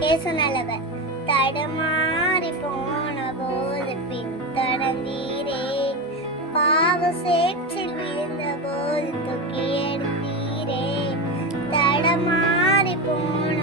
இயேசு நல்லவர். தடுமாறி போன போது பின் தொடர்ந்தீரே, பாவ சேற்றில் விழுந்த போது தூக்கி எடுத்தீரே. தடமாறி போன